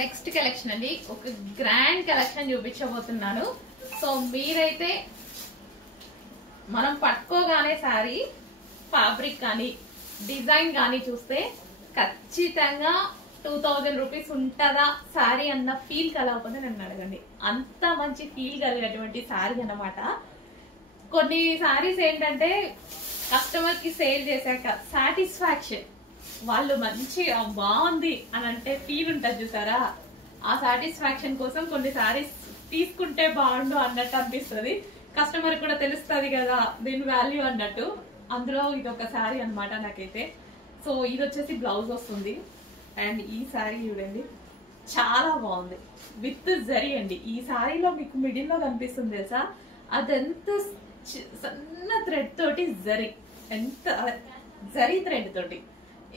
Next collection అండి, ఒక grand collection చూపించబోతున్నాను. సో మీరైతే మనం పట్టుకోగానే సారీ ఫ్యాబ్రిక్ కానీ డిజైన్ కానీ చూస్తే ఖచ్చితంగా 2000 రూపీస్ ఉంటుందా సారీ అన్న ఫీల్ కలగకపోతే నన్ను అడగండి. అంత మంచి ఫీల్ కలిగినటువంటి సారీ అన్నమాట. కొన్ని సారీస్ ఏంటంటే కస్టమర్ కి సేల్ చేశాక సాటిస్ఫాక్షన్, వాళ్ళు మంచి బాగుంది అని అంటే ఫీల్ ఉంటుంది చూసారా, ఆ సాటిస్ఫాక్షన్ కోసం కొన్ని సారీస్ తీసుకుంటే బాగుండు అన్నట్టు అనిపిస్తుంది. కస్టమర్ కూడా తెలుస్తుంది కదా దీని వాల్యూ అన్నట్టు. అందులో ఇది ఒక సారీ అనమాట నాకైతే. సో ఇది వచ్చేసి బ్లౌజ్ వస్తుంది. అండ్ ఈ సారీ చూడండి చాలా బాగుంది, విత్ జరీ అండి. ఈ సారీలో మీకు మిడిల్ లో కనిపిస్తుంది తెలుసా, అదెంత సన్న థ్రెడ్ తోటి జరీ, ఎంత జరీ థ్రెడ్ తోటి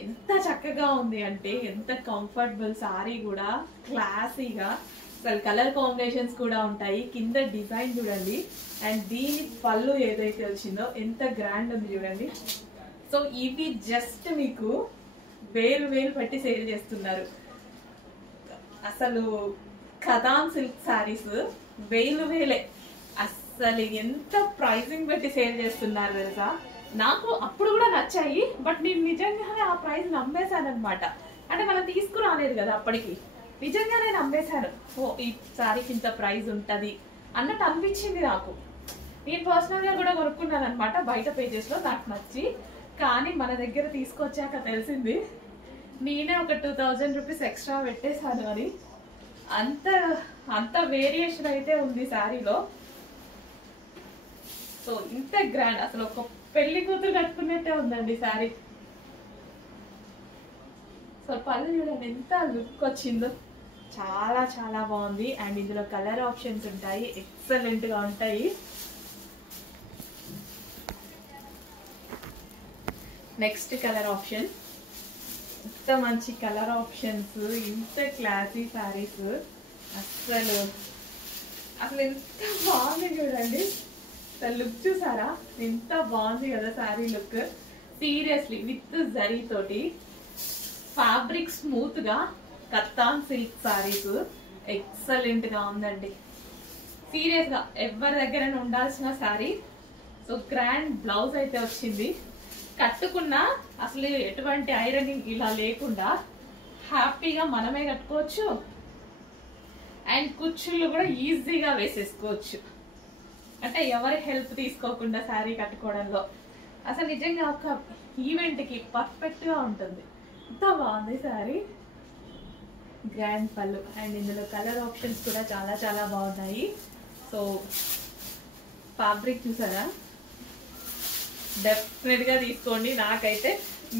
ఎంత చక్కగా ఉంది అంటే, ఎంత కంఫర్టబుల్ సారీ కూడా, క్లాసీగా. అసలు కలర్ కాంబినేషన్స్ కూడా ఉంటాయి. కింద డిజైన్ చూడండి, అండ్ దీని పళ్ళు ఏదైతే వచ్చిందో ఎంత గ్రాండ్ ఉంది చూడండి. సో ఇవి జస్ట్ మీకు వేలు పెట్టి సేల్ చేస్తున్నారు. అసలు కథాన్ సిల్క్ సారీస్ వేలే, అసలు ఎంత ప్రైజింగ్ పెట్టి సేల్ చేస్తున్నారు తెలుసా. నాకు అప్పుడు కూడా నచ్చాయి, బట్ నేను నిజంగానే ఆ ప్రైస్ నమ్మేశాను అనమాట. అంటే మనం తీసుకురాలేదు కదా అప్పటికి, నిజంగానే నమ్మేశాను. ఓ ఈ సారీకి ఇంత ప్రైస్ ఉంటది అన్నట్టు అనిపించింది నాకు. నేను పర్సనల్ గా కూడా కొనుక్కున్నాను అనమాట బయట పేజెస్ లో, నాకు నచ్చి. కానీ మన దగ్గర తీసుకొచ్చాక తెలిసింది నేనే ఒక 2000 రూపీస్ ఎక్స్ట్రా పెట్టేశాను అని. అంత వేరియేషన్ అయితే ఉంది శారీలో. సో ఇంత గ్రాండ్, అసలు ఒక పెళ్లి కూతురు కట్టుకున్నట్టే ఉందండి శారీ. సో పళ్ళు చూడండి ఎంత లుక్ వచ్చిందో, చాలా చాలా బాగుంది. అండ్ ఇందులో కలర్ ఆప్షన్స్ ఉంటాయి, ఎక్సలెంట్ గా ఉంటాయి. నెక్స్ట్ కలర్ ఆప్షన్, ఇంత మంచి కలర్ ఆప్షన్స్, ఇంత క్లాసీ సారీస్, అసలు ఎంత బాగుంది చూడండి. లుక్ చూసారా ఎంత బాగుంది కదా sorry look. Seriously with zari తోటి, ఫ్యాబ్రిక్ స్మూత్ గా, కత్తాన్ సిల్క్ సారీస్ ఎక్సలెంట్ గా ఉందండి. సీరియస్ గా ఎవరి దగ్గర ఉండాల్సిన సారీ. సో గ్రాండ్ బ్లౌజ్ అయితే వచ్చింది. కట్టుకున్నా అసలు ఎటువంటి ఐరనింగ్ ఇలా లేకుండా హ్యాపీగా మనమే కట్టుకోవచ్చు. అండ్ కుచ్చుళ్ళు కూడా ఈజీగా వేసేసుకోవచ్చు. అంటే ఎవరి హెల్ప్ తీసుకోకుండా శారీ కట్టుకోవడంలో అసలు నిజంగా ఒక ఈవెంట్ కి పర్ఫెక్ట్ గా ఉంటుంది. ఎంత బాగుంది శారీ. గ్రాండ్ పళ్ళు, అండ్ ఇందులో కలర్ ఆప్షన్స్ కూడా చాలా చాలా బాగున్నాయి. సో ఫ్యాబ్రిక్ చూసారా, డెఫినెట్ గా తీసుకోండి. నాకైతే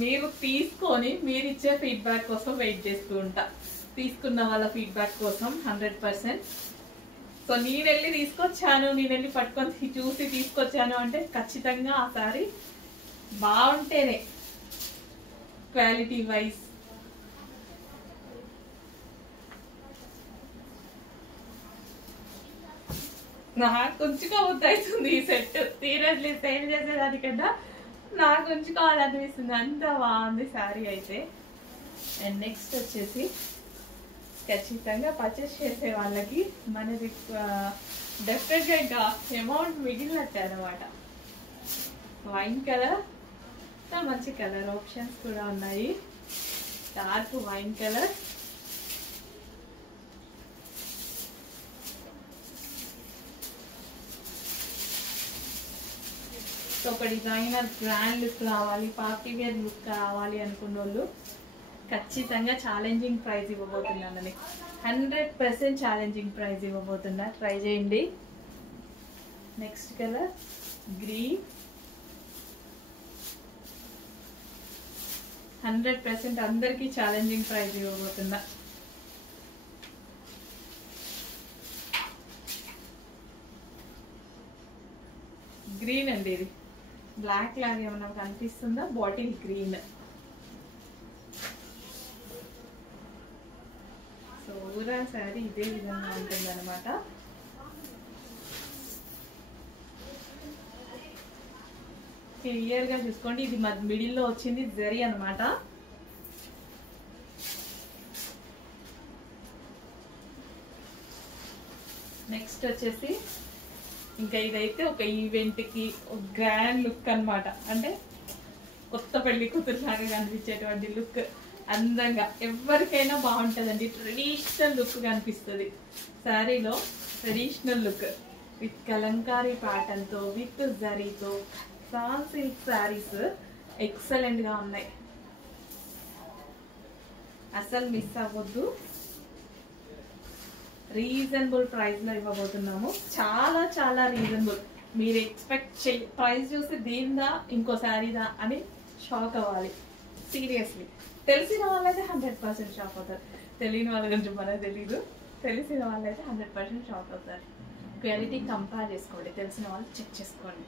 మీరు తీసుకొని మీరు ఇచ్చే ఫీడ్బ్యాక్ కోసం వెయిట్ చేస్తూ ఉంటా, తీసుకున్న వాళ్ళ ఫీడ్బ్యాక్ కోసం 100%. సో నేను వెళ్ళి తీసుకొచ్చాను, నేను వెళ్ళి పట్టుకొని చూసి తీసుకొచ్చాను అంటే ఖచ్చితంగా ఆ సారీ బాగుంటేనే, క్వాలిటీ వైజ్. నాకు ఉంచుకోవద్దు ఈ సెట్. సీరియస్లీ సేల్ చేసేదానికన్నా నాకు ఉంచుకోవాలనిపిస్తుంది, అంత బాగుంది శారీ అయితే. అండ్ నెక్స్ట్ వచ్చేసి ఖచ్చితంగా పర్చేస్ చేసే వాళ్ళకి మనది డెఫినెట్గా ఇంకా అమౌంట్ మిగిలినట్టే అనమాట. వైన్ కలర్, మంచి కలర్ ఆప్షన్స్ కూడా ఉన్నాయి. డార్క్ వైన్ కలర్, ఒక డిజైనర్ గ్రాండ్ లుక్ రావాలి, పార్టీ వేర్ లుక్ కావాలి అనుకున్న వాళ్ళు ఖచ్చితంగా ఛాలెంజింగ్ ప్రైస్ ఇవ్వబోతున్నానని, 100% ఛాలెంజింగ్ ప్రైస్ ఇవ్వబోతున్నా. ట్రై చేయండి. నెక్స్ట్ కలర్ గ్రీన్, 100% అందరికి ఛాలెంజింగ్ ప్రైస్ ఇవ్వబోతున్నా. గ్రీన్ అండి, ఇది బ్లాక్ లాగా ఏమన్నా కనిపిస్తుందా, బాటిల్ గ్రీన్. సో ఊరా శారీ ఇదే విధంగా ఉంటుంది అనమాట. క్లియర్ గా చూసుకోండి, ఇది మిడిల్ లో వచ్చింది జరీ అనమాట. నెక్స్ట్ వచ్చేసి ఇంకా ఇదైతే ఒక ఈవెంట్కి ఒక గ్రాండ్ లుక్ అన్నమాట. అంటే కొత్త పెళ్లి కూతురు లాగా కనిపించేటువంటి లుక్, అందంగా ఎవరికైనా బాగుంటుందండి. ట్రెడిషనల్ లుక్ కనిపిస్తుంది శారీలో. ట్రెడిషనల్ లుక్ విత్ కలంకారీ ప్యాటర్న్తో విత్ జరీతో సాన్ సిల్క్ శారీస్ ఎక్సలెంట్గా ఉన్నాయి. అసలు మిస్ అవ్వద్దు. రీజనబుల్ ప్రైస్లో ఇవ్వబోతున్నాము. చాలా చాలా రీజనబుల్. మీరు ఎక్స్పెక్ట్ ప్రైస్ చూసి దీనిదా ఇంకో శారీదా అని షాక్ అవ్వాలి. సీరియస్లీ తెలిసిన వాళ్ళైతే 100% షాక్ అవుతారు. తెలియని వాళ్ళ గురించి మనకు తెలీదు. తెలిసిన వాళ్ళైతే 100% షాక్ అవుతారు. క్వాలిటీ కంపేర్ చేసుకోండి. తెలిసిన వాళ్ళు చెక్ చేసుకోండి.